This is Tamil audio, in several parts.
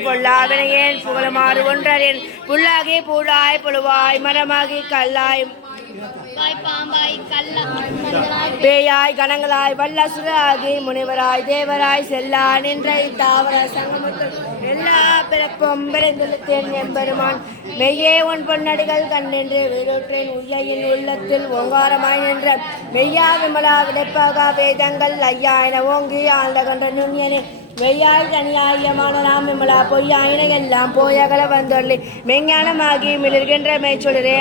பொல்லாவினையேன் புகழமாறு ஒன்றறின் புல்லாகி பூடாய் புழுவாய் மரமாகி கல்லாய் பேயாய் கணங்களாய் வல்லசுராகி முனிவராய் தேவராய் செல்லா நின்ற தாவர சங்கமத்தில் எல்லா பிறப்பும் பிறந்தெழுத்தேன் எம்பெருமான் மெய்யே உன் பொன்னடிகள் கண்ணென்று வீடுற்றேன் உய்யின் உள்ளத்தில் ஓங்காரமாய் நின்ற மெய்யா விமலா விடைப்பாக வேதங்கள் ஐயா என ஓங்கி ஆழ்ந்த கன்ற நுண்ணியனே வெய்யாய் தனியாயமான நாம் விமலா பொய்யாயின எல்லாம் போயகல வந்தொள்ளி மெஞ்ஞானமாகி மிளிர்கின்ற மெய்ச்சொலிரே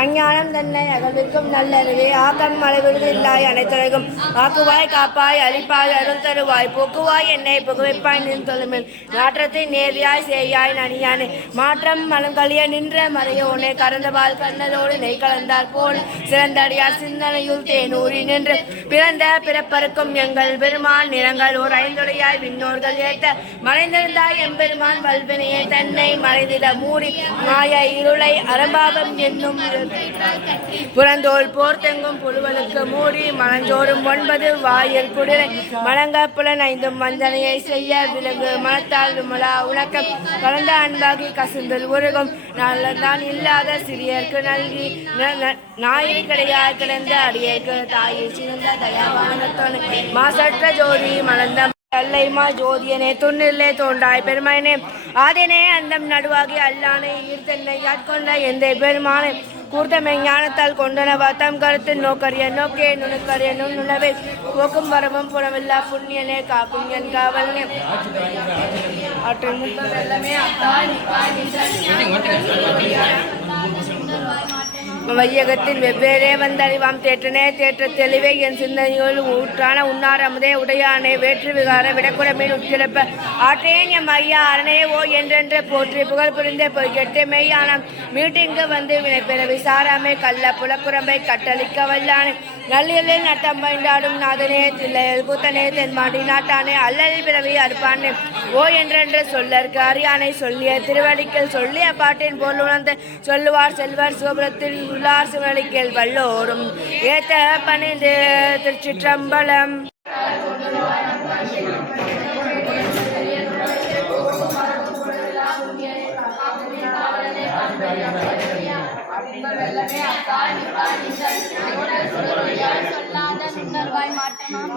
அஞ்ஞானம் தன்னை அகழ்விற்கும் நல்லறிவே ஆக்கம் அளவிடுதில்லாய் அனைத்துலகும் ஆக்குவாய் காப்பாய் அழிப்பாய் அருள் தருவாய் போக்குவாய் என்னை புகுவிப்பாய் நின் தொழுமில் நாற்றத்தை நேர்வியாய் செய்யாய் நனியானே மாற்றம் மலங்கழிய நின்ற மறையோனே கறந்தபால் கண்ணதோடு நெய் கலந்தார் போல் சிறந்தடியார் சிந்தனையுள் தேனூரி நின்று பிறந்த பிறப்பருக்கும் எங்கள் பெருமாள் நிறங்கள் ஓர் ஐந்துடையாய் விண்ணோர் ஏத்த மறைந்திருந்தாய் எம்பெருமான் வல்வினையை தன்னை மறைந்திட மூடி மாய இருளை அரம்பாவம் என்னும் புறந்தோல் போர்த்தெங்கும் புழுவலுக்கு மூடி மலஞ்சோறும் 9 வாயில் குடிரை மலங்க புலனைந்தும் வந்தனையை செய்ய விலங்கு மனத்தால் விமலா உலகம் கலந்த அன்பாகி கசுந்தல் உருகும் நல்லதான் இல்லாத சிறியர்க்கு நல்கி நாயில் கிடையாய் கிடந்த அடியேற்கு தாயை சிறந்த தயாவானத்தோன் மாசற்ற ஜோதி மலர்ந்த அல்லைமா ஜோதியனே துண்ணிலே தோன்றாய் பெருமைனே ஆதினே அந்தம் நடுவாகி அல்லானை ஈர்த்தென்னை ஆட்கொண்ட எந்த பெருமானை கூர்த்தமை ஞானத்தால் கொண்டன வாத்தம் கருத்து நோக்கரிய நோக்கே நுணுக்கரிய நுண்ணுணவை போக்கும் வரமும் புறமில்லா புண்ணியனே காக்கும் என் காவல்னே வையகத்தில் வெவ்வேறே வந்தறிவாம் தேற்றனே தேற்ற தெளிவே என் சிந்தனையோடு ஊற்றான உன்னார் அமுதே உடையானே வேற்று விகார விடக்குடமீன் உச்சிழப்ப ஆற்றேன் எம் ஐயா அரணே ஓ என்றென்று போற்றி புகழ் புரிந்தே போய் கெட்டு மெய்யானம் மீட்டிங்கு வந்து வினைப்பெற விசாராமே கள்ள புலக்குரம்பை கட்டளிக்க வல்லானே நல்லியலில் நட்டம் பயந்தாடும் நாதனே தில்லையல் கூத்தனே தென்மாண்டி நாட்டானே அல்லல் பிறவி அறுப்பானே ஓ என்றென்று சொல்லற்கு அரியானை சொல்லிய திருவடிக்கல் சொல்லிய பாட்டின் போல் உணர்ந்து சொல்லுவார் செல்வர் சிவபுரத்தில் உள்ளார் சிவனடிக்கல் வல்லோரும் ஏத்த பணிந்து திருச்சிற்றம்பலம் சொல்லாத நுண்ணர்வாய் மாட்டமாம்